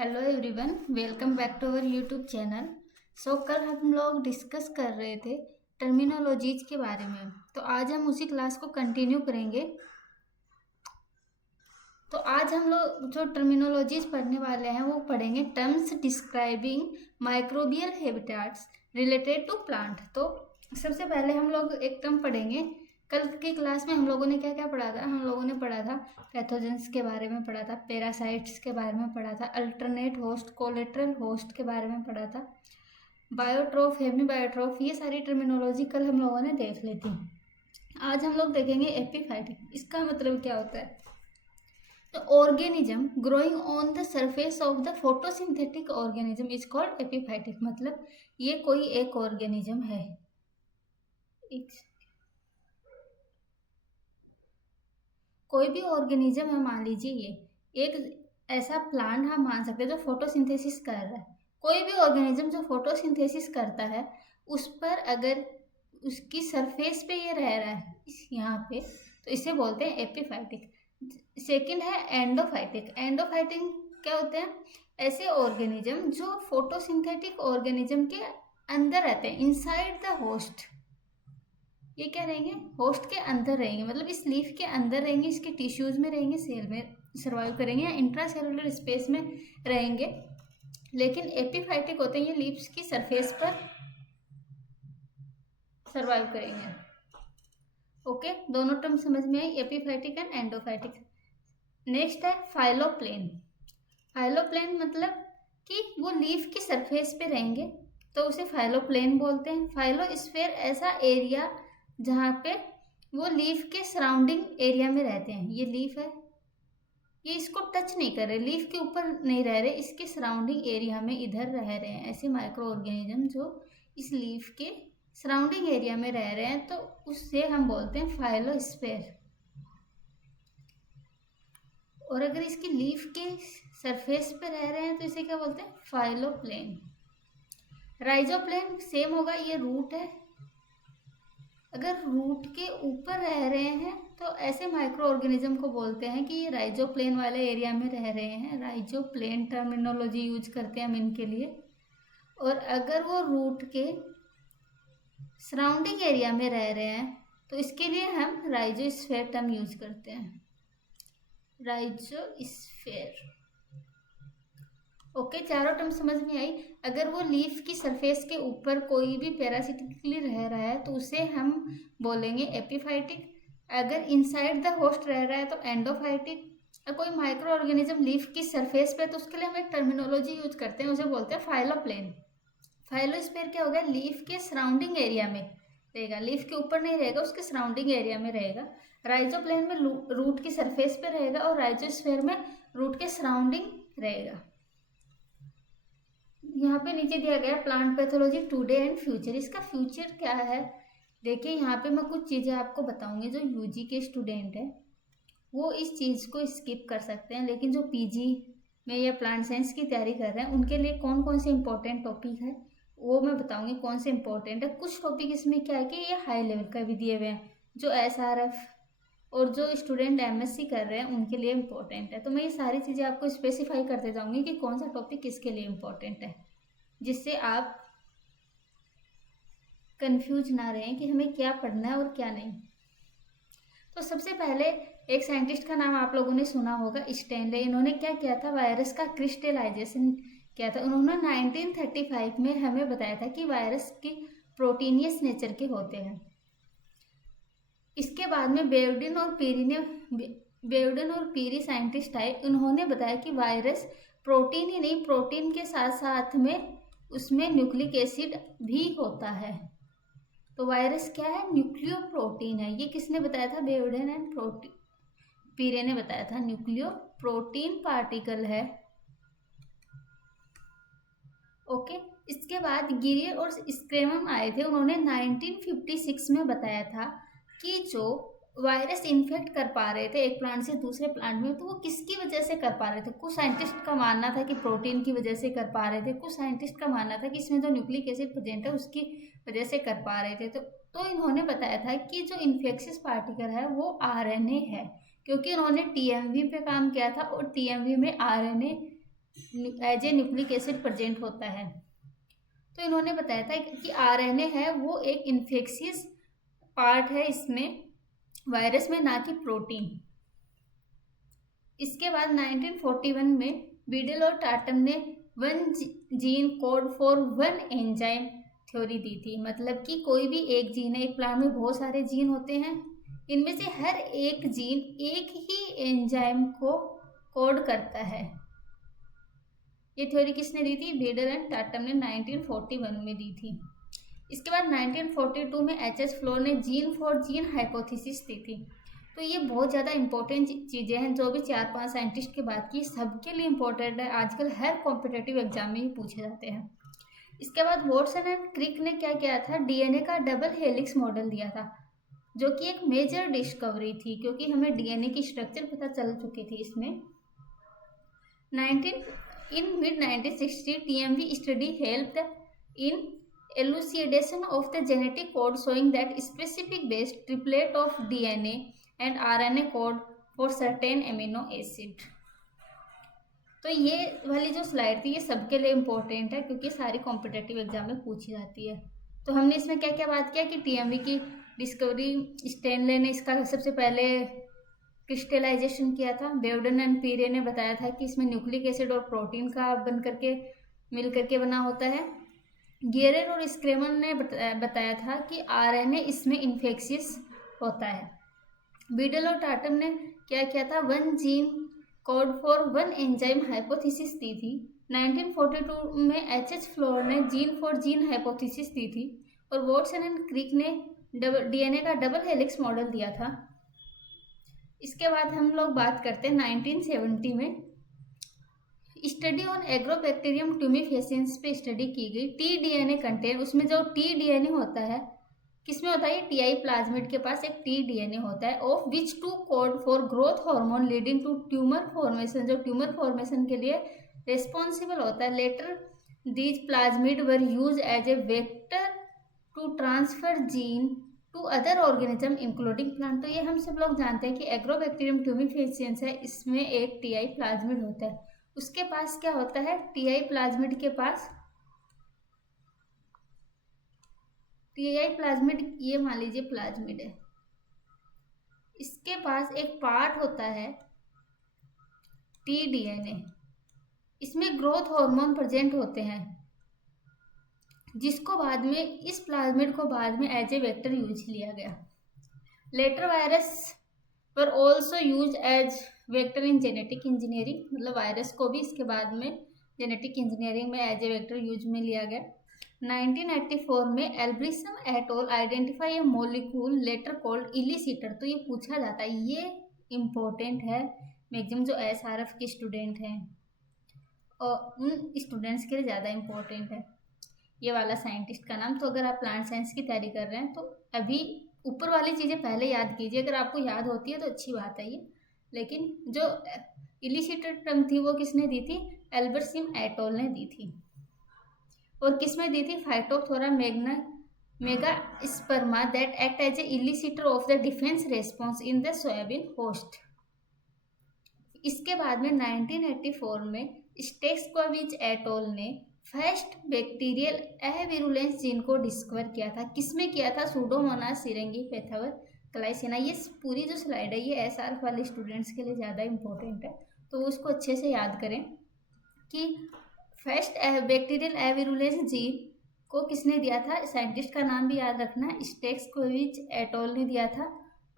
Hello everyone, welcome back to our YouTube channel. कल हम लोग डिस्कस कर रहे थे टर्मिनोलॉजीज के बारे में, तो आज हम उसी क्लास को कंटिन्यू करेंगे। तो आज हम लोग जो टर्मिनोलॉजीज पढ़ने वाले हैं वो पढ़ेंगे terms describing microbial habitats related to plant. तो सबसे पहले हम लोग एक टर्म पढ़ेंगे। कल की क्लास में हम लोगों ने क्या क्या पढ़ा था? हम लोगों ने पढ़ा था पैथोजेंस के बारे में पढ़ा था, पैरासाइट्स के बारे में पढ़ा था, अल्टरनेट होस्ट, कोलेटरल होस्ट के बारे में पढ़ा था, बायोट्रोफ, हेमी बायोट्रोफ। ये सारी टर्मिनोलॉजी कल हम लोगों ने देख ली थी। आज हम लोग देखेंगे एपिफाइटिक। इसका मतलब क्या होता है? The organism growing on the surface of the photosynthetic organism is called epiphytic। मतलब ये कोई एक ऑर्गेनिज्म है। कोई भी ऑर्गेनिज्म है, मान लीजिए ये एक ऐसा प्लांट हम मान सकते हैं जो फोटोसिंथेसिस कर रहा है। कोई भी ऑर्गेनिज्म जो फोटोसिंथेसिस करता है उस पर अगर उसकी सरफेस पे ये रह रहा है इस यहाँ पे, तो इसे बोलते हैं एपिफाइटिक। सेकंड है एंडोफाइटिक। एंडोफाइटिक क्या होते हैं? ऐसे ऑर्गेनिज्म जो फोटोसिंथेटिक ऑर्गेनिज्म के अंदर रहते हैं, इनसाइड द होस्ट। ये क्या रहेंगे? होस्ट के अंदर रहेंगे, मतलब इस लीफ के अंदर रहेंगे, इसके टिश्यूज में रहेंगे, सेल में सर्वाइव करेंगे या इंट्रासेलुलर स्पेस में रहेंगे। लेकिन एपिफाइटिक होते हैं, ये लीव्स की सरफेस पर सर्वाइव करेंगे। ओके, दोनों टर्म समझ में आई, एपिफाइटिक एंड एंडोफाइटिक। नेक्स्ट है फाइलोप्लेन। फाइलोप्लेन मतलब कि वो लीफ की सरफेस पे रहेंगे, तो उसे फाइलोप्लेन बोलते हैं। फाइलोस्फीयर ऐसा एरिया जहाँ पे वो लीफ के सराउंडिंग एरिया में रहते हैं। ये लीफ है, ये इसको टच नहीं कर रहे, लीफ के ऊपर नहीं रह रहे, इसके सराउंडिंग एरिया में इधर रह रहे हैं। ऐसे माइक्रो ऑर्गेनिज्म जो इस लीफ के सराउंडिंग एरिया में रह रहे हैं, तो उससे हम बोलते हैं फाइलोस्फीयर। और अगर इसकी लीफ के सरफेस पे रह रहे हैं तो इसे क्या बोलते हैं? फाइलोप्लेन। राइजोप्लेन सेम होगा, ये रूट है। अगर रूट के ऊपर रह रहे हैं तो ऐसे माइक्रो ऑर्गेनिज्म को बोलते हैं कि ये राइजोप्लेन वाले एरिया में रह रहे हैं। राइजोप्लेन टर्मिनोलॉजी यूज करते हैं हम इनके लिए। और अगर वो रूट के सराउंडिंग एरिया में रह रहे हैं तो इसके लिए हम राइजोस्फीयर टर्म यूज करते हैं। राइजोस्फीयर। ओके, चारों टर्म समझ में आई। अगर वो लीफ की सरफेस के ऊपर कोई भी पैरासिटिकली रह रहा है तो उसे हम बोलेंगे एपिफाइटिक। अगर इनसाइड द होस्ट रह रहा है तो एंडोफाइटिक। और कोई माइक्रो ऑर्गेनिज्म लीफ की सरफेस पे, तो उसके लिए हम एक टर्मिनोलॉजी यूज करते हैं, उसे बोलते हैं फाइलोप्लेन। फाइलोस्फीयर क्या होगा? लीफ के सराउंडिंग एरिया में रहेगा, लीफ के ऊपर नहीं रहेगा, उसके सराउंडिंग एरिया में रहेगा। राइजोप्लेन में रूट की सरफेस पे रहेगा और राइजोस्फीयर में रूट के सराउंडिंग रहेगा। यहाँ पे नीचे दिया गया plant pathology today and future. इसका फ्यूचर क्या है? देखिए, यहाँ पे मैं कुछ चीज़ें आपको बताऊंगी। जो यूजी के स्टूडेंट है वो इस चीज़ को स्किप कर सकते हैं, लेकिन जो पीजी में या प्लांट साइंस की तैयारी कर रहे हैं उनके लिए कौन कौन से इंपॉर्टेंट टॉपिक है वो मैं बताऊंगी, कौन से इंपॉर्टेंट है। कुछ टॉपिक इसमें क्या है कि ये हाई लेवल का भी दिए हुए हैं, जो एसआरएफ और जो स्टूडेंट एमएससी कर रहे हैं उनके लिए इम्पोर्टेंट है। तो मैं ये सारी चीज़ें आपको स्पेसिफाई करते जाऊंगी कि कौन सा टॉपिक किसके लिए इम्पोर्टेंट है, जिससे आप कंफ्यूज ना रहें कि हमें क्या पढ़ना है और क्या नहीं। तो सबसे पहले एक साइंटिस्ट का नाम आप लोगों ने सुना होगा, स्टेनले। इन्होंने क्या किया था? वायरस का क्रिस्टलाइजेशन किया था। उन्होंने 1935 में हमें बताया था कि वायरस की प्रोटीनियस नेचर के होते हैं। इसके बाद में बेवडिन और पीरी साइंटिस्ट आए। उन्होंने बताया कि वायरस प्रोटीन ही नहीं, प्रोटीन के साथ साथ में उसमें न्यूक्लिक एसिड भी होता है। तो वायरस क्या है? न्यूक्लियो प्रोटीन है। ये किसने बताया था? बेवडेन एंड पीरे ने बताया था। न्यूक्लियो प्रोटीन पार्टिकल है। ओके, इसके बाद गिरियर और स्क्रेमम आए थे। उन्होंने 1956 में बताया था कि जो वायरस इन्फेक्ट कर पा रहे थे एक प्लांट से दूसरे प्लांट में, तो वो किसकी वजह से कर पा रहे थे? कुछ साइंटिस्ट का मानना था कि प्रोटीन की वजह से कर पा रहे थे, कुछ साइंटिस्ट का मानना था कि इसमें जो न्यूक्लिक एसिड प्रेजेंट है उसकी वजह से कर पा रहे थे। तो इन्होंने बताया था कि जो इन्फेक्शियस पार्टिकल है वो आरएनए है, क्योंकि उन्होंने टीएमवी पे काम किया था और टीएमवी में RNA as a nucleic acid present होता है। तो इन्होंने बताया था कि आरएनए है वो एक इन्फेक्शियस पार्ट है इसमें, वायरस में, ना कि प्रोटीन। इसके बाद 1941 में बीडल और टाटम ने one gene code for one enzyme theory दी थी। मतलब कि कोई भी एक जीन है, एक प्लांट में बहुत सारे जीन होते हैं, इनमें से हर एक जीन एक ही एंजाइम को कोड करता है। ये थ्योरी किसने दी थी? बीडल एंड टाटम ने 1941 में दी थी। इसके बाद 1942 में एच.एस. फ्लोर ने जीन फॉर जीन हाइपोथेसिस दी थी। तो ये बहुत ज़्यादा इंपॉर्टेंट चीज़ें हैं जो भी 4-5 साइंटिस्ट की बात की, सबके लिए इंपॉर्टेंट है, आजकल हर कॉम्पिटेटिव एग्जाम में ही पूछे जाते हैं। इसके बाद वॉटसन एंड क्रिक ने क्या किया था? डीएनए का डबल हेलिक्स मॉडल दिया था, जो कि एक मेजर डिस्कवरी थी, क्योंकि हमें डीएनए की स्ट्रक्चर पता चल चुकी थी इसमें। In mid-1960, TMV study helped in elucidation of the genetic code showing that specific base triplet of DNA and RNA code for certain amino acid। तो ये वाली जो स्लाइड थी ये सबके लिए इम्पोर्टेंट है, क्योंकि सारी कॉम्पिटेटिव एग्जाम में पूछी जाती है। तो हमने इसमें क्या क्या बात किया कि टीएमवी की डिस्कवरी, स्टेनले ने इसका सबसे पहले क्रिस्टलाइजेशन किया था। बेवडन एंड पीरे ने बताया था कि इसमें न्यूक्लिक एसिड और प्रोटीन का बन करके मिल करके बना होता है। गियरेर और स्क्रेमन ने बताया था कि आरएनए इसमें इन्फेक्शियस होता है। बीडल और टाटम ने क्या किया था? One gene code for one enzyme hypothesis दी थी। 1942 में एच.एच. फ्लोर ने जीन फॉर जीन हाइपोथेसिस दी थी, और वॉटसन एंड क्रिक ने डीएनए का डबल हेलिक्स मॉडल दिया था। इसके बाद हम लोग बात करते हैं 1970 में स्टडी ऑन एग्रोबैक्टीरियम ट्यूमिफेसिएंस पे स्टडी की गई। टी डीएनए कंटेन, उसमें जो टी डीएनए होता है किसमें होता है? टीआई प्लाज्मिड के पास एक टी डीएनए होता है, of which to code for growth hormone leading to tumour formation, जो ट्यूमर फॉर्मेशन के लिए रिस्पॉन्सिबल होता है। Later these plasmid were use as a vector to transfer gene to other organism including plant. तो ये हम सब लोग जानते हैं कि एग्रोबैक्टीरियम ट्यूमिफेसिएंस है, इसमें एक टीआई प्लाज्मिड होता है। उसके पास क्या होता है? टीआई प्लाज्मिड के पास, टीआई प्लाज्मिड, ये मान लीजिए प्लाज्मिड है, इसके पास एक पार्ट होता है टी डीएनए, इसमें ग्रोथ हार्मोन प्रेजेंट होते हैं, जिसको बाद में, इस प्लाज्मिड को बाद में एज ए वेक्टर यूज लिया गया। लेटर वायरस पर also use as vector in genetic engineering, मतलब वायरस को भी इसके बाद में जेनेटिक इंजीनियरिंग में एज ए वेक्टर यूज में लिया गया। 1984 में Albersheim et al identify a molecule later called elicitor. तो ये पूछा जाता है, ये इम्पोर्टेंट है मैक्सिमम जो एसआरएफ के स्टूडेंट हैं और उन स्टूडेंट्स के लिए ज़्यादा इम्पोर्टेंट है ये वाला साइंटिस्ट का नाम। तो अगर आप प्लांट साइंस की तैयारी कर रहे हैं तो अभी ऊपर वाली चीज़ें पहले याद कीजिए, अगर आपको याद होती है तो अच्छी बात है ये। लेकिन जो इलिसिटर टर्म थी वो किसने दी थी? एल्ब्रिसम एट ऑल ने दी थी। और किसमें दी थी? Phytophthora megasperma that act as a elicitor of the defence response in the soybean host. इसके बाद में 1984 में स्टेक्सकोविच एट ऑल ने फर्स्ट बैक्टीरियल एविरुलेंस जीन को डिस्कवर किया था। किसमें किया था? Pseudomonas syringae pathovar glycinea. ये पूरी जो स्लाइड है ये एसआरएफ वाले स्टूडेंट्स के लिए ज़्यादा इंपॉर्टेंट है, तो उसको अच्छे से याद करें कि फर्स्ट बैक्टीरियल एविरुलेंस जीन को किसने दिया था? साइंटिस्ट का नाम भी याद रखना, स्टेक्सकोविच एट ऑल ने दिया था।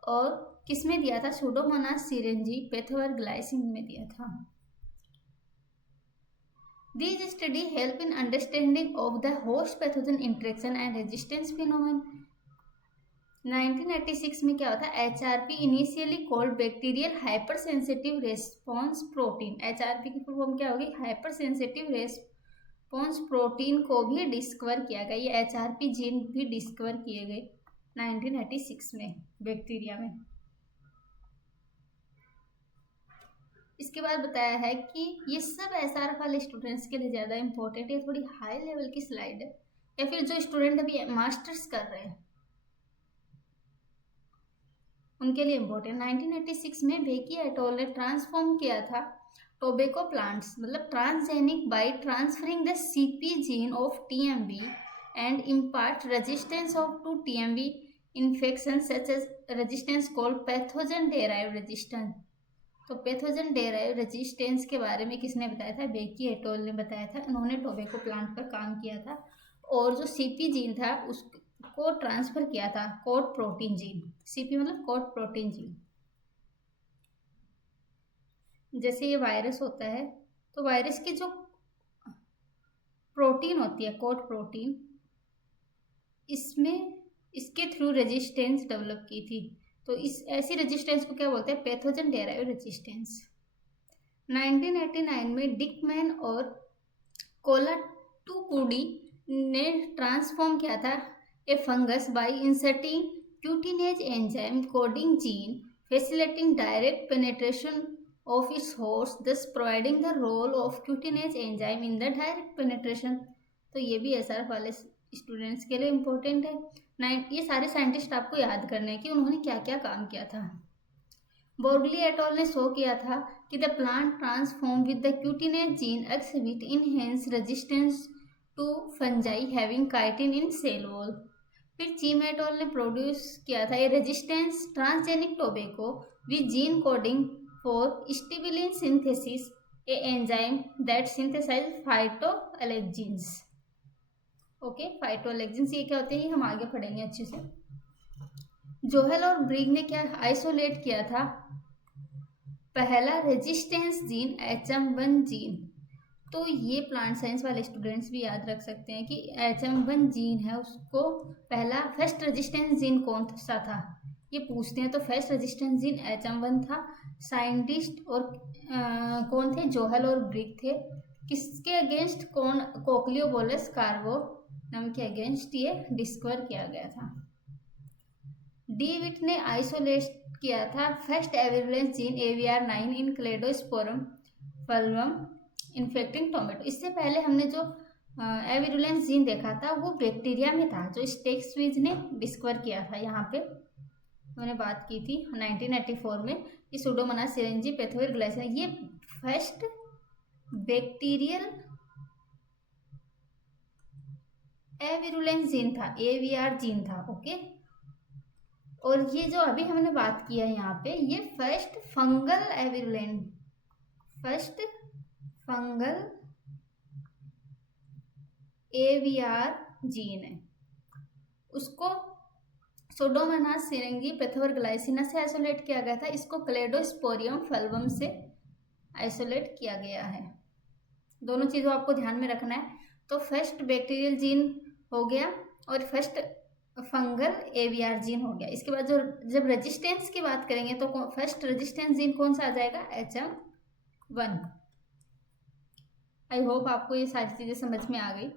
और किसमें दिया था? सूडोमोनास सिरेंजी पेथावर ग्लाइसिन में दिया था। These studies help in understanding of the host pathogen interaction and resistance phenomenon। 1986 में क्या होता है? HRP initially called bacterial hyper sensitive response protein. HRP की फुल फॉर्म क्या होगी? हाइपर सेंसिटिव रेस्पॉन्स प्रोटीन को भी डिस्कवर किया गया। ये HRP जीन भी डिस्कवर किए गए 1986 में बैक्टीरिया में। इसके बाद बताया है कि ये सब एसआरएफ वाले स्टूडेंट्स के लिए ज़्यादा इंपॉर्टेंट है, थोड़ी हाई लेवल की स्लाइड है, या फिर जो स्टूडेंट अभी मास्टर्स कर रहे हैं उनके लिए इम्पोर्टेंट। 1986 में बेकी एट ऑल ने ट्रांसफॉर्म किया था टोबैको प्लांट्स मतलब transgenic by transferring the CP gene of TMV and impart resistance of to TMV infection such as resistance called pathogen derive resistance. तो पैथोजन डेराइव रेजिस्टेंस के बारे में किसने बताया था? बेकी एटोल ने बताया था। उन्होंने टोबैको प्लांट पर काम किया था और जो सीपी जीन था उसको ट्रांसफर किया था कॉड प्रोटीन जीन। सीपी मतलब कॉड प्रोटीन जीन। जैसे ये वायरस होता है तो वायरस की जो प्रोटीन होती है कॉड प्रोटीन, इसमें इसके थ्रू रेजिस्टेंस डेवलप की थी। तो इस ऐसी रेजिस्टेंस को क्या बोलते हैं? Pathogen derive resistance. 1989 में डिकमैन और कोलाटुकुडी ने ट्रांसफॉर्म किया था a fungus by inserting cutinase enzyme coding gene facilitating direct penetration of its host, thus providing the role of cutinase enzyme in the direct penetration। तो ये भी एसआरएफ वाले स्टूडेंट्स के लिए इम्पोर्टेंट है। ये सारे साइंटिस्ट आपको याद करने हैं कि उन्होंने क्या क्या काम किया था। बोर्गली एटोल ने शो किया था कि the plant transform with the cutinase gene exhibit enhance resistance to fungi having chitin in cell wall. फिर चीम एटोल ने प्रोड्यूस किया था ये resistance transgenic tobacco with gene coding for stilbene synthesis, a enzyme that synthesize phytoalexins. Okay, phytoalexins ये क्या होते हैं ये हम आगे पढ़ेंगे अच्छे से। जोहेल और ब्रिग ने क्या आइसोलेट किया था? पहला रेजिस्टेंस जीन HM1 जीन। तो ये प्लांट साइंस वाले स्टूडेंट्स भी याद रख सकते हैं कि HM1 जीन है उसको पहला फर्स्ट रेजिस्टेंस जीन कौन सा था ये पूछते हैं। तो फर्स्ट रेजिस्टेंस जीन HM1 था। साइंटिस्ट और कौन थे? जोहेल और ब्रिग थे। किसके अगेंस्ट? कौन? कोक्लियोबोलस कार्बोनम के अगेंस्ट ये डिस्कवर किया गया था। डी विट ने आइसोलेट किया था फर्स्ट एविरुलेंस जीन AVR9 इन क्लेडोस्पोरम फल्वम इन्फेक्टिंग टोमेटो। इससे पहले हमने जो एविरुलेंस जीन देखा था वो बैक्टीरिया में था जो स्टेक्सविज ने डिस्कवर किया था। यहाँ पे मैंने बात की थी 1984 में कि सुडोमोनास सिरिंजी पैथोविर ग्लाइसिन ये फर्स्ट बैक्टीरियल एविरुलेंस जीन था, AVR जीन था। ओके, और ये जो अभी हमने बात किया है यहाँ पे ये first fungal avirulent, first fungal AVR gene है। उसको सुडोमोनास सिरिंगी पैथोविर ग्लाइसिना से आइसोलेट किया गया था। इसको क्लेडोस्पोरियम फल्वम से आइसोलेट किया गया है। दोनों चीज़ों आपको ध्यान में रखना है। तो फर्स्ट बैक्टीरियल जीन हो गया और फर्स्ट फंगल AVR जीन हो गया। इसके बाद जब रेजिस्टेंस की बात करेंगे तो फर्स्ट रेजिस्टेंस जीन कौन सा आ जाएगा? HM1। आई होप आपको ये सारी चीज़ें समझ में आ गई।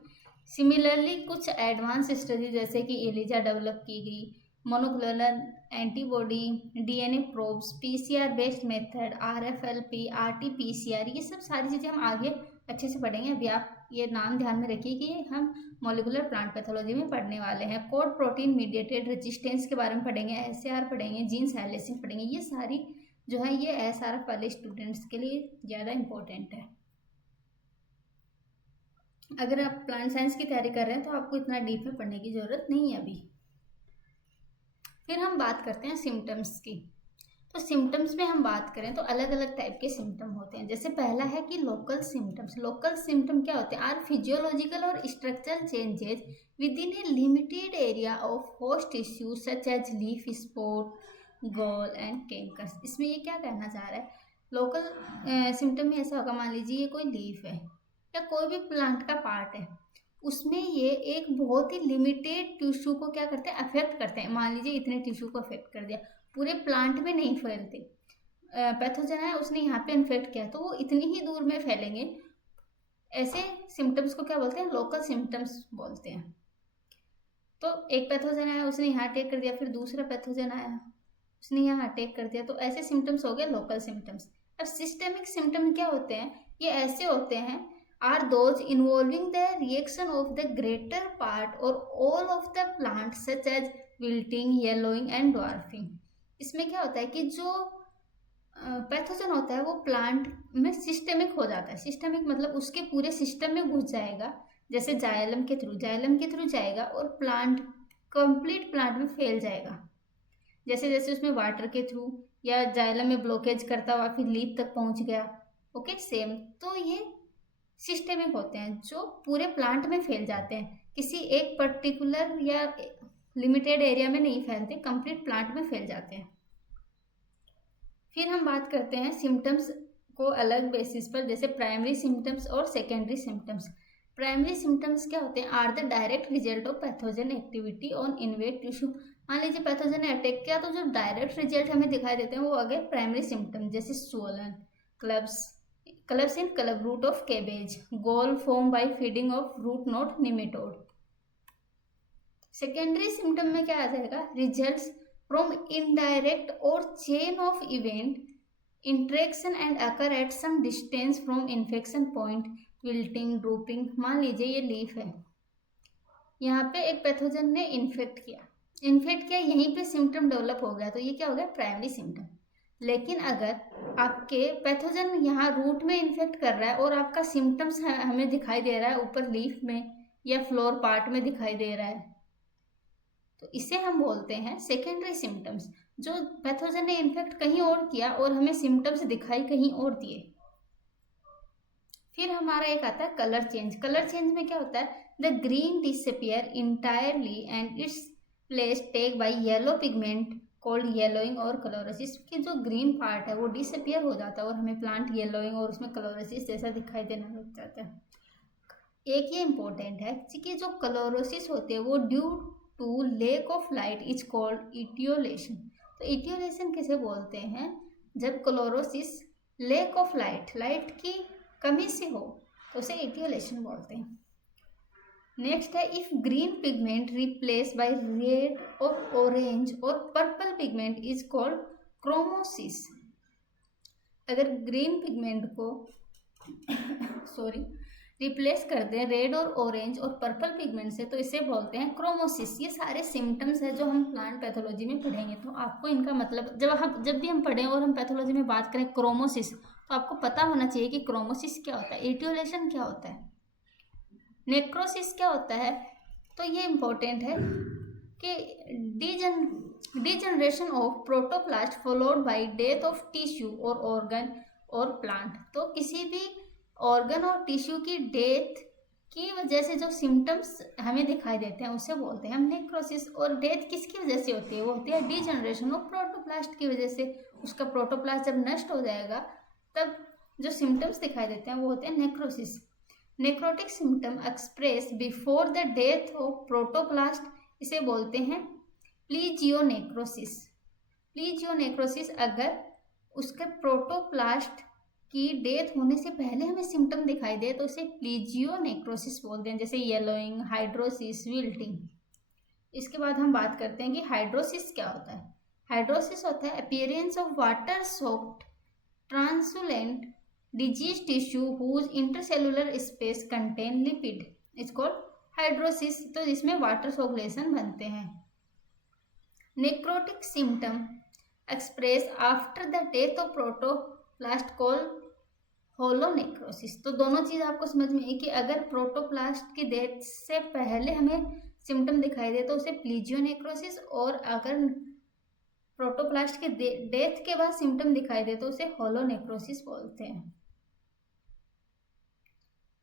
सिमिलरली कुछ एडवांस स्टडी जैसे कि एलिजा डेवलप की गई, monoclonal antibody, DNA probes, PCR based method, RFLP, RT-PCR, ये सब सारी चीज़ें हम आगे अच्छे से पढ़ेंगे। अभी आप ये नाम ध्यान में रखिए कि हम मॉलिकुलर प्लांट पैथोलॉजी में पढ़ने वाले हैं। कोड प्रोटीन मीडिएटेड रेजिस्टेंस के बारे में पढ़ेंगे, SAR पढ़ेंगे, जीन साइलेंसिंग पढ़ेंगे। ये सारी जो है ये SRF वाले स्टूडेंट्स के लिए ज़्यादा इम्पोर्टेंट है। अगर आप प्लांट साइंस की तैयारी कर रहे हैं तो आपको इतना डीप में पढ़ने की ज़रूरत नहीं है अभी। फिर हम बात करते हैं सिम्टम्स की। तो सिम्टम्स में हम बात करें तो अलग अलग टाइप के सिम्टम होते हैं। जैसे पहला है कि लोकल सिम्टम्स। लोकल सिम्टम क्या होते हैं? आर फिजियोलॉजिकल और structural changes within a limited area of host tissue such as leaf spot, gall and cankers. इसमें ये क्या कहना चाह रहा है? लोकल सिम्टम में ऐसा होगा, मान लीजिए ये कोई लीफ है या कोई भी प्लांट का पार्ट है, उसमें ये एक बहुत ही लिमिटेड टिश्यू को क्या करते हैं? अफेक्ट करते हैं। मान लीजिए इतने टिश्यू को अफेक्ट कर दिया, पूरे प्लांट में नहीं फैलते। पैथोजन है उसने यहाँ पे इन्फेक्ट किया तो वो इतनी ही दूर में फैलेंगे। ऐसे सिम्टम्स को क्या बोलते हैं? लोकल सिम्टम्स बोलते हैं। तो एक पैथोजन आया उसने यहाँ अटैक कर दिया, फिर दूसरा पैथोजन आया उसने यहाँ अटैक कर दिया, तो ऐसे सिम्टम्स हो गए लोकल सिम्टम्स। अब सिस्टेमिक सिम्टम क्या होते हैं? ये ऐसे होते हैं are those involving the reaction of the greater part or all of the plant such as wilting, yellowing and dwarfing। इसमें क्या होता है कि जो पैथोजन होता है वो प्लांट में सिस्टेमिक हो जाता है। सिस्टेमिक मतलब उसके पूरे सिस्टम में घुस जाएगा, जैसे जाइलम के थ्रू जाएगा और कंप्लीट प्लांट में फैल जाएगा। जैसे जैसे उसमें वाटर के थ्रू या जाइलम में ब्लॉकेज करता हुआ फिर लीफ तक पहुंच गया। Okay, same. तो ये सिस्टेमिक होते हैं जो पूरे प्लांट में फैल जाते हैं, किसी एक पर्टिकुलर या लिमिटेड एरिया में नहीं फैलते, कंप्लीट प्लांट में फैल जाते हैं। फिर हम बात करते हैं सिम्टम्स को अलग बेसिस पर, जैसे प्राइमरी सिम्टम्स और सेकेंडरी सिम्टम्स। प्राइमरी सिम्टम्स क्या होते हैं? Are the direct result of pathogen activity on invade tissue. मान लीजिए पैथोजन ने अटैक किया तो जो डायरेक्ट रिजल्ट हमें दिखाई देते हैं वो आ गए प्राइमरी सिम्टम, जैसे swollen, clubs in club root of cabbage, gall form by feeding of root knot nematode. Secondary symptom में क्या आ जाएगा? रिजल्ट्स फ्रॉम इनडायरेक्ट और chain of event interaction and occur at some distance from infection point, wilting, drooping. मान लीजिए ये leaf है, यहाँ पे एक पैथोजन ने इन्फेक्ट किया, यहीं पे सिम्टम डेवलप हो गया, तो ये क्या हो गया? Primary symptom. लेकिन अगर आपके पैथोजन यहाँ रूट में इन्फेक्ट कर रहा है और आपका सिम्टम्स हमें दिखाई दे रहा है ऊपर लीफ में या फ्लोर पार्ट में दिखाई दे रहा है, तो इसे हम बोलते हैं सेकेंडरी सिम्टम्स। जो पैथोजन ने इन्फेक्ट कहीं और किया और हमें सिम्टम्स दिखाई कहीं और दिए। फिर हमारा एक आता है कलर चेंज। कलर चेंज में क्या होता है? The green disappear entirely and its place take by yellow pigment called yellowing और कलोरोसिस। कि जो ग्रीन पार्ट है वो डिसअपियर हो जाता है और हमें प्लांट येलोइंग और उसमें कलोरोसिस जैसा दिखाई देने लग जाता है। एक ये इंपॉर्टेंट है कि जो कलोरोसिस होते हैं वो due to lack of light is called etiolation. तो इटियोलेशन किसे बोलते हैं? जब क्लोरोसिस लेक ऑफ लाइट की कमी से हो तो उसे इटियोलेशन बोलते हैं। नेक्स्ट है, if green pigment replace by red और ऑरेंज और पर्पल पिगमेंट इज कॉल्ड क्रोमोसिस। अगर ग्रीन पिगमेंट को रिप्लेस कर दें रेड और ऑरेंज और पर्पल पिगमेंट से तो इसे बोलते हैं क्रोमोसिस। ये सारे सिम्टम्स है जो हम प्लांट पैथोलॉजी में पढ़ेंगे, तो आपको इनका मतलब जब भी हम पढ़ें और हम पैथोलॉजी में बात करें क्रोमोसिस, तो आपको पता होना चाहिए कि क्रोमोसिस क्या होता है, एटियोलेशन क्या होता है, नेक्रोसिस क्या होता है। तो ये इंपॉर्टेंट है कि degeneration of protoplast followed by death of tissue और ऑर्गन और प्लांट। तो किसी भी ऑर्गन और टिश्यू की डेथ की वजह से जो सिम्टम्स हमें दिखाई देते हैं उसे बोलते हैं हम नेक्रोसिस। और डेथ किसकी वजह से होती है? वो होती है डिजनरेशन ऑफ प्रोटोप्लास्ट की वजह से। उसका प्रोटोप्लास्ट जब नष्ट हो जाएगा तब जो सिम्टम्स दिखाई देते हैं वो होते हैं necrosis. Necrotic symptom express before the death of protoplast, इसे बोलते हैं प्लीजियोनेक्रोसिस। प्लीजियोनेक्रोसिस अगर उसके प्रोटोप्लास्ट की डेथ होने से पहले हमें सिम्टम दिखाई दे तो उसे प्लीजियोनेक्रोसिस बोलते हैं, जैसे येलोइंग, हाइड्रोसिस, विल्टिंग। इसके बाद हम बात करते हैं कि हाइड्रोसिस क्या होता है। हाइड्रोसिस होता है appearance of water soaked translucent disease tissue whose intercellular space contain lipid is called hydrosis. तो इसमें वाटर सोक लेशन बनते हैं। Necrotic symptom express after the death of protoplast called holonecrosis. तो दोनों चीज आपको समझ में आई कि अगर प्रोटोप्लास्ट की डेथ से पहले हमें सिम्टम दिखाई दे तो उसे प्लीजियोनेक्रोसिस, और अगर प्रोटोप्लास्ट के डेथ के बाद सिम्टम दिखाई दे तो उसे होलोनेक्रोसिस बोलते हैं।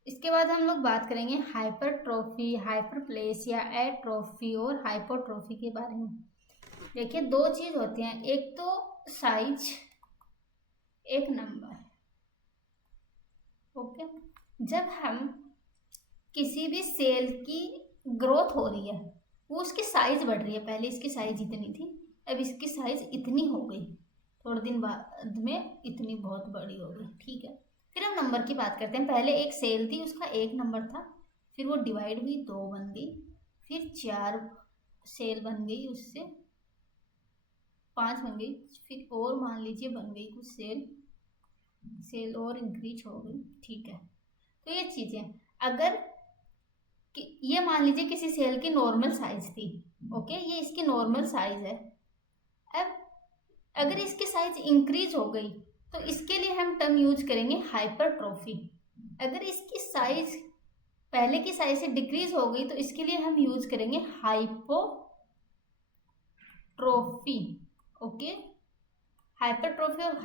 इसके बाद हम लोग बात करेंगे हाइपरट्रोफी, हाइपरप्लेसिया, एट्रोफी और हाइपोट्रोफी के बारे में। देखिए दो चीज होती हैं, एक तो साइज, एक नंबर। ओके, जब हम किसी भी सेल की ग्रोथ हो रही है वो उसकी साइज बढ़ रही है, पहले इसकी साइज इतनी थी अब इसकी साइज इतनी हो गई, थोड़े दिन बाद में इतनी बहुत बड़ी हो गई, ठीक है। फिर हम नंबर की बात करते हैं। पहले एक सेल थी उसका 1 नंबर था, फिर वो डिवाइड हुई 2 बन गई, फिर 4 सेल बन गई, उससे 5 बन गई, फिर और मान लीजिए बन गई कुछ सेल और इंक्रीज हो गई, ठीक है। तो ये चीजें अगर ये मान लीजिए किसी सेल की नॉर्मल साइज थी, ओके, ये इसकी नॉर्मल साइज है। अब अगर इसकी साइज इंक्रीज हो गई तो इसके लिए हम टर्म यूज करेंगे हाइपरट्रोफी। अगर इसकी साइज पहले की साइज से डिक्रीज हो गई तो इसके लिए हम यूज करेंगे हाइपोट्रोफी। ओके, हाइपरट्रोफी और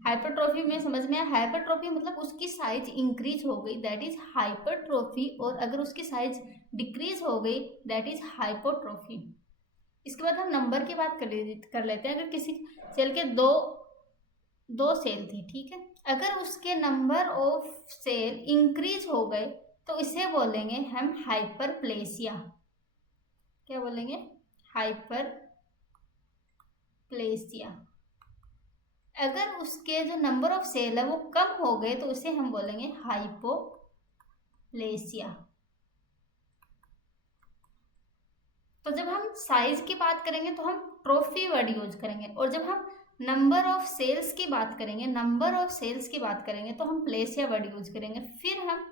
हाइपरट्रोफी में समझ में आया। हाइपरट्रोफी मतलब उसकी साइज इंक्रीज हो गई, दैट इज हाइपरट्रोफी, और अगर उसकी साइज डिक्रीज हो गई दैट इज हाइपोट्रोफी। इसके बाद हम नंबर की बात कर लेते हैं। अगर किसी सेल के दो सेल थे, ठीक है, अगर उसके नंबर ऑफ सेल इंक्रीज हो गए तो इसे बोलेंगे हम हाइपरप्लेसिया। क्या बोलेंगे? हाइपरप्लेसिया। अगर उसके जो नंबर ऑफ सेल है वो कम हो गए तो उसे हम बोलेंगे हाइपोप्लेसिया। तो जब हम साइज की बात करेंगे तो हम ट्रॉफी वर्ड यूज करेंगे, और जब हम नंबर ऑफ सेल्स की बात करेंगे तो हम प्लेसिया वर्ड यूज करेंगे। फिर हम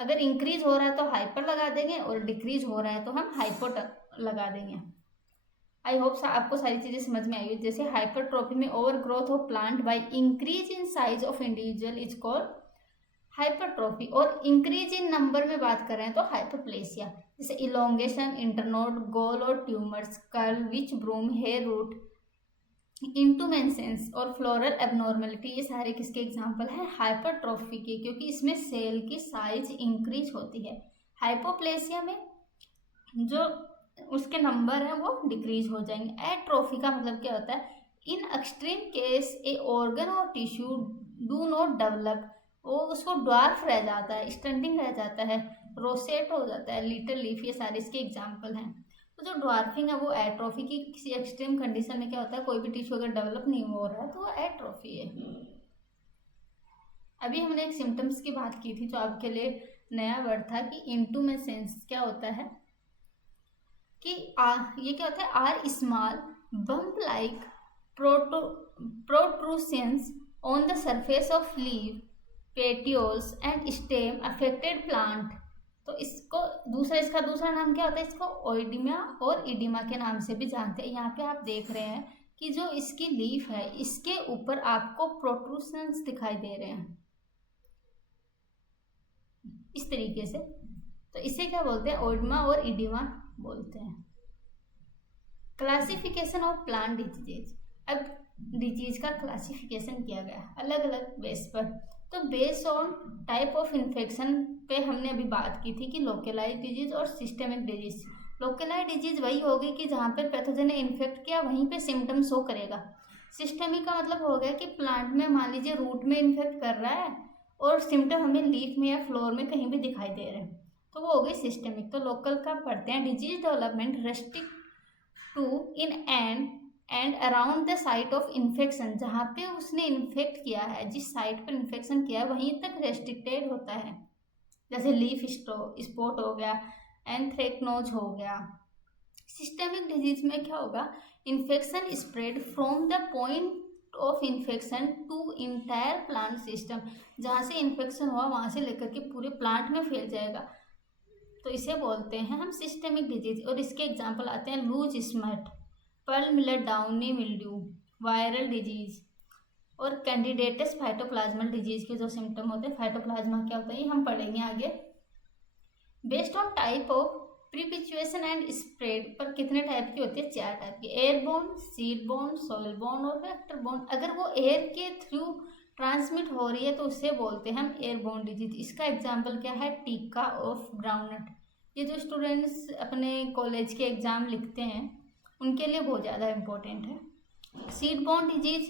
अगर इंक्रीज हो रहा है तो हाइपर लगा देंगे और डिक्रीज हो रहा है तो हम हाइपो लगा देंगे। आई होप आपको सारी चीजें समझ में आई हो। जैसे हाइपरट्रोफी में over growth of plant by increase in size of individual is called hypertrophy, और इंक्रीज इन नंबर में बात कर रहे हैं तो हाइपरप्लेसिया। जैसे इलोंगेशन, इंटरनोड, गोल और ट्यूमर्स, कर्ल, विच ब्रूम, हेयर रूट, इंटूमेंसेंस और फ्लोरल एबनॉर्मेलिटी, ये सारे किसके एग्जाम्पल हैं? हाइपरट्रोफी के, क्योंकि इसमें सेल की साइज इंक्रीज होती है। हाइपोप्लेसिया में जो उसके नंबर हैं वो डिक्रीज हो जाएंगे। एट्रोफी का मतलब क्या होता है? In extreme case A organ और टिश्यू डू नॉट डेवलप, वो उसको ड्वार्फ रह जाता है, स्टंटिंग रह जाता है, रोसेट हो जाता है, लिटिल लीफ, ये सारे इसके एग्जाम्पल हैं। तो जो ड्वार्फिंग है वो एट्रोफी की किसी एक्सट्रीम कंडीशन में क्या होता है? कोई भी टिश्यू अगर डेवलप नहीं हो रहा है तो वो एट्रोफी है। अभी हमने एक सिम्टम्स की बात की थी जो आपके लिए नया वर्ड था कि इंटूमेसेंस क्या होता है, कि ये क्या होता है? Are small bump like protrusions on the surface of leaf, petioles and stem affected plant. तो इसको इसका दूसरा नाम क्या होता है? इसको ओइडिमा और इडिमा के नाम से भी जानते हैं। यहाँ पे आप देख रहे हैं कि जो इसकी लीफ है इसके ऊपर आपको प्रोट्रूशंस दिखाई दे रहे हैं इस तरीके से, तो इसे क्या बोलते हैं? ओइडिमा और इडिमा बोलते हैं। Classification of plant disease. अब डिजीज का क्लासिफिकेशन किया गया अलग अलग बेस पर। तो base on type of infection पे हमने अभी बात की थी कि लोकलाइज्ड डिजीज और सिस्टेमिक डिजीज। लोकलाइज्ड डिजीज वही होगी कि जहाँ पर पैथोजन ने इन्फेक्ट किया वहीं पे सिम्टम शो करेगा। सिस्टेमिक का मतलब हो गया कि प्लांट में मान लीजिए रूट में इन्फेक्ट कर रहा है और सिम्टम हमें लीफ में या फ्लोर में कहीं भी दिखाई दे रहे हैं, तो वो हो गई सिस्टेमिक। तो लोकल का पढ़ते हैं, disease development restrict to in and around the site of infection, जहाँ पे उसने इन्फेक्ट किया है, जिस साइट पर इन्फेक्शन किया है वहीं तक रेस्ट्रिक्टेड होता है। जैसे लीफ स्पॉट हो गया, एंथ्रेक्नोज हो गया। सिस्टेमिक डिजीज में क्या होगा? Infection spread from the point of infection to entire plant system, जहाँ से इन्फेक्शन हुआ वहाँ से लेकर के पूरे प्लांट में फैल जाएगा, तो इसे बोलते हैं हम सिस्टेमिक डिजीज। और इसके एग्जांपल आते हैं loose smut, pearl millet downy mildew, viral disease और कैंडिडेटस फाइटोप्लाज्मल डिजीज के जो सिम्टम होते हैं। फाइटोप्लाज्मा क्या होता है ये हम पढ़ेंगे आगे। Based on type of perpetuation and spread पर कितने टाइप की होती है? 4 टाइप की, एयरबोर्न, सीडबोर्न, सॉइलबोर्न और वेक्टरबोर्न। अगर वो एयर के थ्रू ट्रांसमिट हो रही है तो उसे बोलते हैं हम एयरबोर्न डिजीज। इसका एग्जांपल क्या है? टीका ऑफ ग्राउंडनट। ये जो स्टूडेंट्स अपने कॉलेज के एग्जाम लिखते हैं उनके लिए बहुत ज़्यादा इम्पोर्टेंट है। सीडबोर्न डिजीज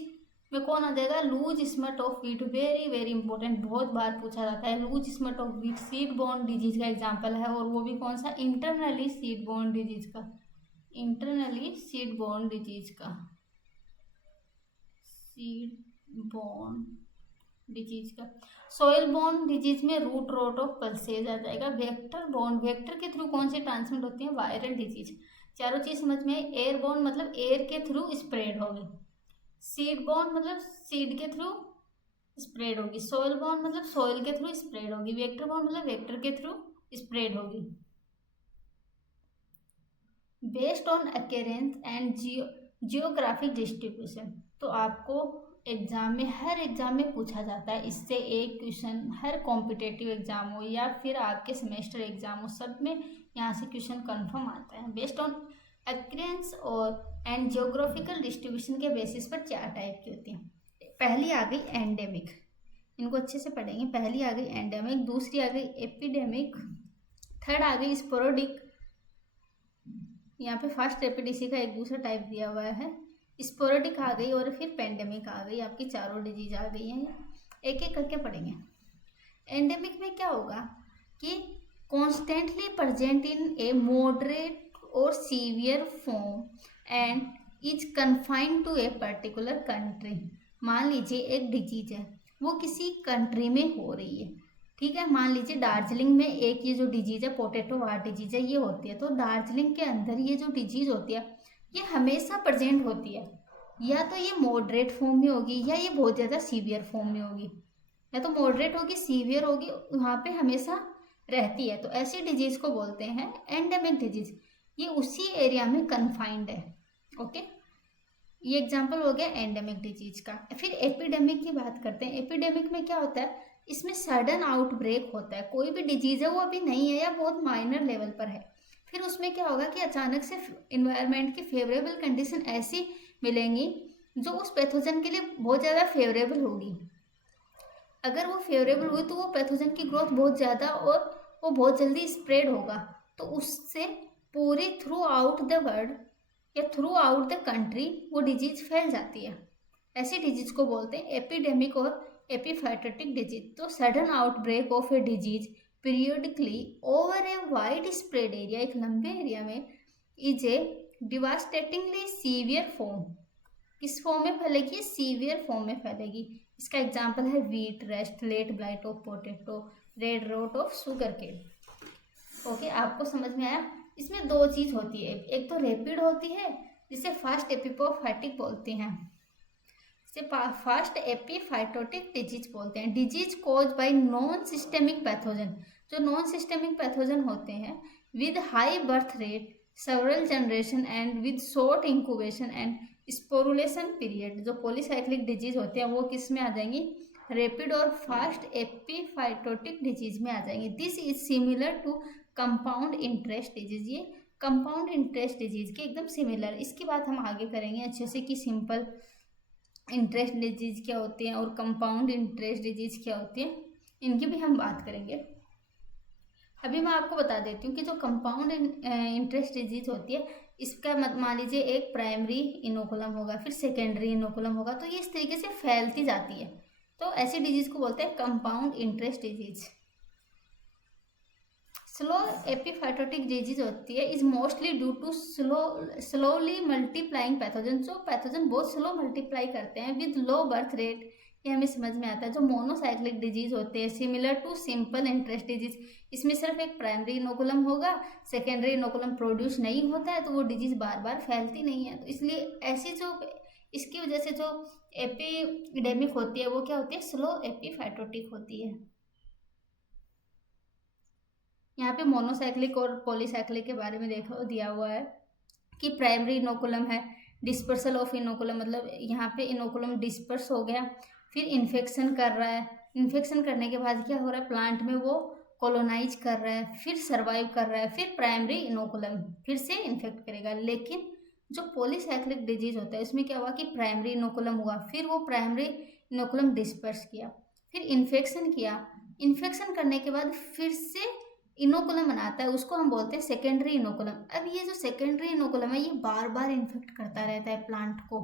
में कौन आ जाएगा? Loose smut of wheat, very very important, बहुत बार पूछा जाता है। Loose smut of wheat seedborne disease का एग्जांपल है, और वो भी कौन सा? इंटरनली सीडबोर्न डिजीज का, इंटरनली सीडबोर्न डिजीज का, सीडबोर्न डिजीज का। सॉइल बोर्न डिजीज में रूट रोट ऑफ पल्सेज आ जाएगा। वेक्टर बोर्न, वेक्टर के थ्रू कौन सी ट्रांसमिट होती है? Viral disease. चारों चीज समझ में। एयरबोर्न मतलब एयर के थ्रू स्प्रेड होगी, सीड बोर्न मतलब सीड के थ्रू स्प्रेड होगी, सॉइल बोर्न मतलब सॉइल के थ्रू स्प्रेड होगी, वेक्टर बोर्न मतलब वेक्टर के थ्रू स्प्रेड होगी। Based on occurrence and geographic distribution, तो आपको एग्जाम में, हर एग्जाम में पूछा जाता है, इससे एक क्वेश्चन हर कॉम्पिटेटिव एग्जाम हो या फिर आपके सेमेस्टर एग्जाम हो, सब में यहाँ से क्वेश्चन कंफर्म आता है। बेस्ड ऑन अक्रेंस और एंड जियोग्राफिकल डिस्ट्रीब्यूशन के बेसिस पर 4 टाइप की होती हैं। पहली आ गई एंडेमिक, इनको अच्छे से पढ़ेंगे। पहली आ गई एंडेमिक, दूसरी आ गई एपिडेमिक, थर्ड आ गई स्पोरोडिक, यहाँ पे फास्ट रेपिडेसी का एक दूसरा टाइप दिया हुआ है, स्पोरोडिक आ गई, और फिर पेंडेमिक आ गई। आपकी चारों डिजीज आ गई हैं, एक एक करके पढ़ेंगे। एंडेमिक में क्या होगा कि constantly present in a moderate और severe form and is confined to a particular country. मान लीजिए एक डिजीज है, वो किसी कंट्री में हो रही है, ठीक है। मान लीजिए दार्जिलिंग में एक ये जो डिजीज है, पोटैटो वार्ट डिजीज है, ये होती है। तो दार्जिलिंग के अंदर ये जो डिजीज होती है, ये हमेशा प्रेजेंट होती है, या तो ये मॉडरेट फॉर्म में होगी या ये बहुत ज़्यादा सीवियर फॉर्म में होगी, या तो मॉडरेट होगी, सीवियर होगी, वहाँ पे हमेशा रहती है। तो ऐसी डिजीज को बोलते हैं एंडेमिक डिजीज। ये उसी एरिया में कन्फाइंड है, ओके। ये एग्जाम्पल हो गया एंडेमिक डिजीज का। फिर एपिडेमिक की बात करते हैं। एपिडेमिक में क्या होता है, इसमें सडन आउटब्रेक होता है। कोई भी डिजीज है वो अभी नहीं है या बहुत माइनर लेवल पर है, फिर उसमें क्या होगा कि अचानक से इन्वायरमेंट की फेवरेबल कंडीशन ऐसी मिलेंगी जो उस पैथोजन के लिए बहुत ज़्यादा फेवरेबल होगी। अगर वो फेवरेबल हुई तो वो पैथोजन की ग्रोथ बहुत ज़्यादा और वो बहुत जल्दी स्प्रेड होगा, तो उससे पूरी थ्रू आउट द वर्ल्ड या थ्रू आउट द कंट्री वो डिजीज फैल जाती है। ऐसी डिजीज को बोलते हैं एपिडेमिक और एपिफाइटोटिक डिजीज। तो sudden outbreak of a disease periodically over a wide spread area, एक लंबे एरिया में, is a devastatingly severe form. किस फॉर्म में फैलेगी? सीवियर फॉर्म में फैलेगी। इसका एग्जाम्पल है wheat rust, late blight of potato, red rot of sugar cane. Okay, आपको समझ में आया? इसमें 2 चीज़ होती है, एक तो रैपिड होती है जिसे फास्ट एपिपोफाइटिक बोलते हैं, इसे फास्ट एपिफाइटोटिक डिजीज बोलते हैं। Disease cause by non systemic pathogen, जो नॉन सिस्टेमिक पैथोजन होते हैं with high birth rate, several generation and with short incubation and sporulation period. जो पॉलीसाइक्लिक डिजीज होते हैं वो किस में आ जाएंगी? रैपिड और फास्ट एपिफाइटोटिक डिजीज में आ जाएंगे। This is similar to compound interest disease. ये कंपाउंड इंटरेस्ट डिजीज के एकदम सिमिलर। इसकी बात हम आगे करेंगे अच्छे से कि सिंपल इंटरेस्ट डिजीज क्या होती हैं और कंपाउंड इंटरेस्ट डिजीज क्या होती हैं, इनकी भी हम बात करेंगे। अभी मैं आपको बता देती हूँ कि जो कंपाउंड इंटरेस्ट डिजीज होती है, इसका मान लीजिए एक प्राइमरी इनोकुलम होगा, फिर सेकेंडरी इनोकुलम होगा, तो ये इस तरीके से फैलती जाती है। तो ऐसी डिजीज को बोलते हैं compound interest disease. Slow epiphytotic disease होती है is mostly due to slowly multiplying pathogen. जो पैथोजन बहुत स्लो मल्टीप्लाई करते हैं विद लो बर्थ रेट, ये हमें समझ में आता है। जो मोनोसाइक्लिक डिजीज होते हैं similar to simple interest disease, इसमें सिर्फ एक प्राइमरी इनोकुलम होगा, सेकेंडरी इनोकुलम प्रोड्यूस नहीं होता है, तो वो डिजीज बार बार फैलती नहीं है। तो इसलिए ऐसी जो इसकी वजह से जो एपिडेमिक होती है वो क्या होती है? स्लो एपिफाइटोटिक होती है। यहाँ पे मोनोसाइक्लिक और पॉलीसाइक्लिक के बारे में देखो दिया हुआ है कि प्राइमरी इनोकुलम है, डिस्पर्सल ऑफ इनोकुलम, मतलब यहाँ पे इनोकुलम डिस्पर्स हो गया, फिर इन्फेक्शन कर रहा है, इन्फेक्शन करने के बाद क्या हो रहा है? प्लांट में वो कॉलोनाइज कर रहा है, फिर सर्वाइव कर रहा है, फिर प्राइमरी इनोकुलम फिर से इन्फेक्ट करेगा। लेकिन जो पॉलीसाइक्लिक डिजीज होता है उसमें क्या हुआ कि प्राइमरी इनोकुलम हुआ, फिर वो प्राइमरी इनोकुलम डिस्पर्स किया, फिर इन्फेक्शन किया, इन्फेक्शन करने के बाद फिर से इनोकुलम बनाता है, उसको हम बोलते हैं सेकेंडरी इनोकुलम। अब ये जो सेकेंडरी इनोकुलम है ये बार बार इन्फेक्ट करता रहता है प्लांट को,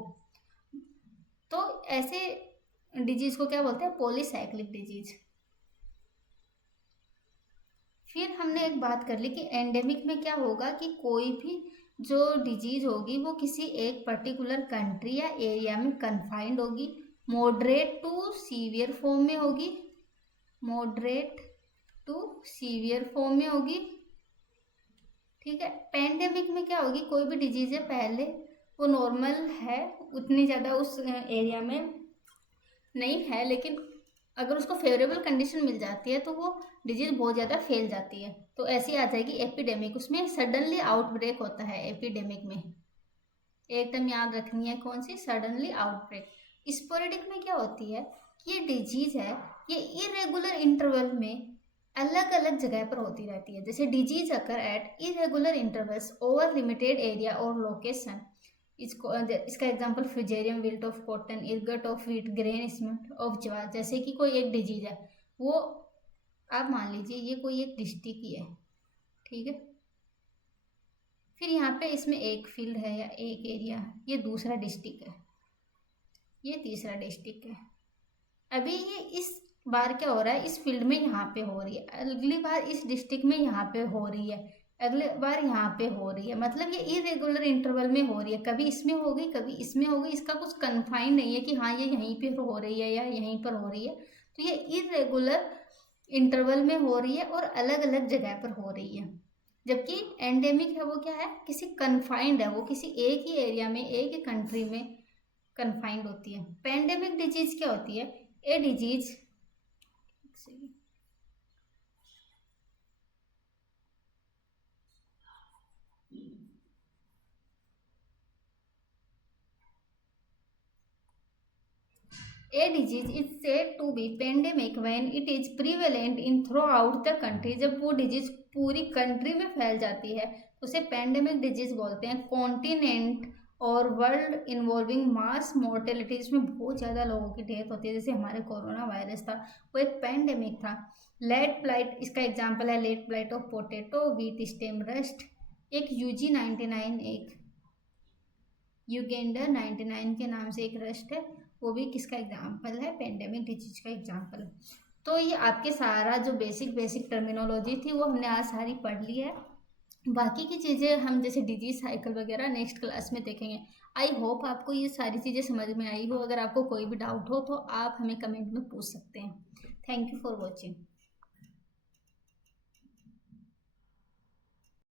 तो ऐसे डिजीज को क्या बोलते हैं? Polycyclic disease. फिर हमने एक बात कर ली कि एंडेमिक में क्या होगा कि कोई भी जो डिजीज होगी वो किसी एक पर्टिकुलर कंट्री या एरिया में कन्फाइंड होगी, मॉडरेट टू सीवियर फॉर्म में होगी, मॉडरेट टू सीवियर फॉर्म में होगी, ठीक है। पेंडेमिक में क्या होगी? कोई भी डिजीज है पहले वो नॉर्मल है, उतनी ज़्यादा उस एरिया में नहीं है, लेकिन अगर उसको फेवरेबल कंडीशन मिल जाती है तो वो डिजीज बहुत ज़्यादा फैल जाती है, तो ऐसी आ जाएगी एपिडेमिक। उसमें सडनली आउटब्रेक होता है एपिडेमिक में। एक टर्म याद रखनी है, कौन सी? Suddenly outbreak. स्पोरेडिक में क्या होती है कि ये डिजीज है, ये इरेगुलर इंटरवल में अलग अलग जगह पर होती रहती है। जैसे disease occur at irregular intervals over limited area और लोकेशन। इसका example Fusarium wilt of cotton, ergot of wheat, grain smut of jowar. जैसे कि कोई एक डिजीज है, वो आप मान लीजिए ये कोई एक डिस्ट्रिक्ट ही है, ठीक है। फिर यहाँ पे इसमें एक फील्ड है या एक एरिया, ये दूसरा डिस्ट्रिक्ट है, ये तीसरा डिस्ट्रिक्ट है। अभी ये इस बार क्या हो रहा है, इस फील्ड में यहाँ पे हो रही है, अगली बार इस डिस्ट्रिक्ट में यहाँ पे हो रही है, अगले बार यहाँ पे हो रही है। मतलब ये इरेगुलर इंटरवल में हो रही है, कभी इसमें हो गई कभी इसमें हो गई। इसका कुछ कन्फाइन नहीं है कि हाँ ये यहीं पे हो रही है या यहीं पर हो रही है। तो ये इरेगुलर इंटरवल में हो रही है और अलग अलग जगह पर हो रही है। जबकि एंडेमिक है वो क्या है, किसी कन्फाइंड है, वो किसी एक ही एरिया में, एक ही कंट्री में कन्फाइंड होती है। पेंडेमिक डिजीज क्या होती है? A disease A disease is said to be pandemic when it is prevalent in throughout the country। जब वो डिजीज पूरी कंट्री में फैल जाती है तो उसे पेंडेमिक डिजीज बोलते हैं। कॉन्टिनेंट और वर्ल्ड इन्वॉल्विंग मास मोर्टेलिटी, इसमें बहुत ज़्यादा लोगों की डेथ होती है। जैसे हमारे कोरोना वायरस था, वो एक पेंडेमिक था। लेट ब्लाइट इसका एग्जाम्पल है, late blight of potato, wheat stem rust. एक UG99, एक युगेंडर 99 के नाम से एक रस्ट है, वो भी किसका एग्जाम्पल है? पेंडेमिक डिजीज का एग्जाम्पल है। तो ये आपके सारा जो बेसिक टर्मिनोलॉजी थी वो हमने आज सारी पढ़ ली है। बाकी की चीज़ें हम जैसे डिजीज साइकिल वगैरह नेक्स्ट क्लास में देखेंगे। आई होप आपको ये सारी चीज़ें समझ में आई हो। अगर आपको कोई भी डाउट हो तो आप हमें कमेंट में पूछ सकते हैं। Thank you for watching.